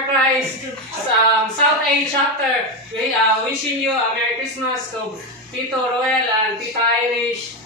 for Christ South A chapter. Wishing you a Merry Christmas to Tito Roel and Tita Irish.